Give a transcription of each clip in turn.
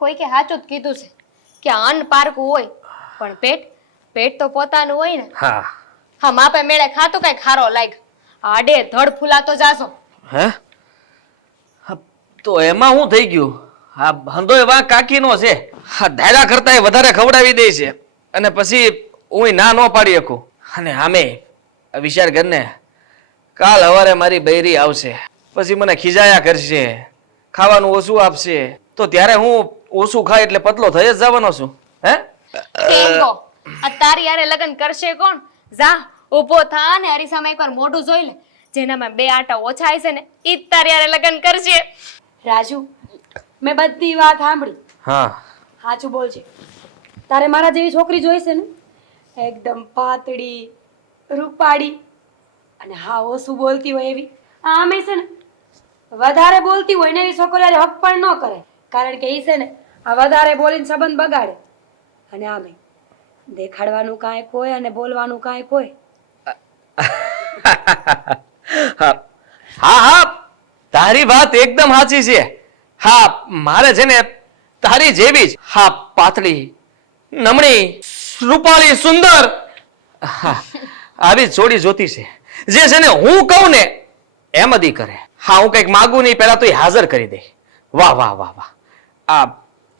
કોઈ કે સાચું જ કીધું છે કે અન્ન પારકું હોય પણ પેટ પેટ તો પોતાનું હોય ને. હા. હા માપે મેળે ખાતું કઈ ખારો લાગ આડે ધડ ફૂલાતો જાશો. હે? હા, તો એમાં શું થઈ ગયું? હા હંધોય વાંક કાકીનો છે. હા ધારા કરતા વધારે ખવડાવી દે છે. અને પછી હું ના ન પાડી શકું. અને આમે વિચાર કરને કાલ સવારે મારી બૈરી આવશે. પછી મને ખીજાયા કરશે. ખાવાનું ઓછું આપશે. તો ત્યારે હું ઓછું ખાય એટલે પતલો થઈ જ જવાનો છું હે? ટેંગો આ તારી યારે લગ્ન કરશે કોણ? જા ઊભો થા ને અરીસામાં એકવાર મોઢું જોઈ લે. જેનામાં બે આટા ઓછા હશે ને ઈ જ તારી યારે લગ્ન કરશે. રાજુ મેં બધી વાત સાંભળી. હા. સાચું બોલજે. તારે મારા જેવી છોકરી જોઈશે ને એકદમ પાતળી રૂપાળી અને હા ઓછું બોલતી હોય એવી. આમે છે ને વધારે બોલતી હોય ને એવી છોકરી હારે હક પણ ન કરે. કારણ કે એ છે ને આ વધારે બોલીને સંબંધ બગાડે. અને આમે, દેખાડવાનું કાંઈ કોઈ અને બોલવાનું કાંઈ કોઈ હા હા તારી વાત એકદમ સાચી છે. હા, મારે છે ને તારી જેવી જ, હા, પાતળી, નમણી, રૂપાળી, સુંદર, હા, આવી જોડી જોતી છે. જે છે ને હું કહું ને, એમ જ કરે. હા, હું કંઈક માગું નહીં, પહેલા તો એ હાજર કરી દે. વાહ વાહ વાહ વાહ. આ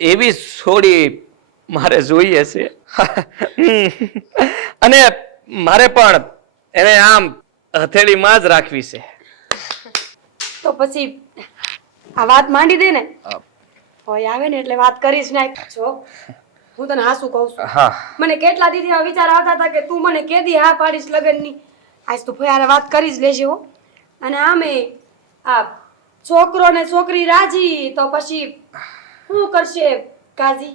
એવી છોડી મારે જોઈએ છે. અને મારે પણ એને આમ હથેળીમાં જ રાખવી છે. તો પછી આ વાત માંડી દે ને. હોય આવે ને એટલે વાત કરીશ ને જો. હું તને હાસું કહું છું. મને કેટલા દીથી આ વિચાર આવતા હતા કે તું મને કેદી હા પાડીશ લગનની. આજ તું ફયારે વાત કરી જ લેજે હો. અને આમે આ છોકરો ને છોકરી રાજી તો પછી શું કરશે કાજી?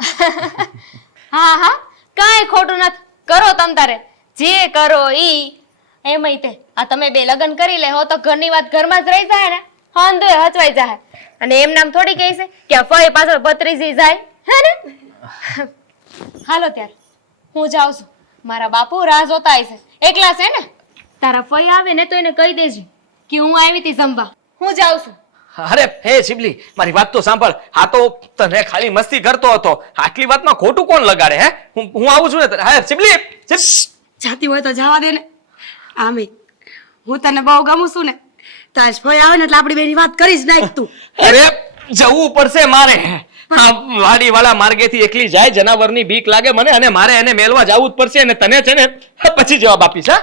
હા હા. કાંઈ ખોટું નથી. કરો તમ તારે. જે કરો ઈ. એમય તે. આ તમે બે લગ્ન કરી લે હો તો ઘરની વાત ઘરમાં જ રહી જાય ને. હંધોય હચવાઈ જાય. અને એમ નામ થોડી કહે છે કે આ ફઈ પાછળ ભત્રીજી જાય. હે ને? હાલો ત્યારે. હું જાઉં છું. મારા બાપુ રાહ જોતા છે. એકલા છે ને? તારા ફઈ આવે ને તો એને કહી દેજે કે હું આવી હતી જમવા હું જાઉં છું. અરે હે શિબલી મારી વાત તો સાંભળ. આ તો તને ખાલી મસ્તી કરતો હતો. આટલી વાતમાં ખોટું કોણ લગાડે હે? હું હું આવું છું ને હા શિબલી જાતી હોય તો જવા દે ને. આમે હું તને બહુ ગમું છું ને તો આજ ફઈ આવે ને એટલે આપણી બેની વાત કરી જ નાખ તું. અરે જવું પડશે મારે. આ વાડી વાળા માર્ગેથી એકલી જાય જનાવરની બીક લાગે મને અને મારે એને મેલવા જવું જ પડશે અને તને છે ને પછી જવાબ આપીશ હા?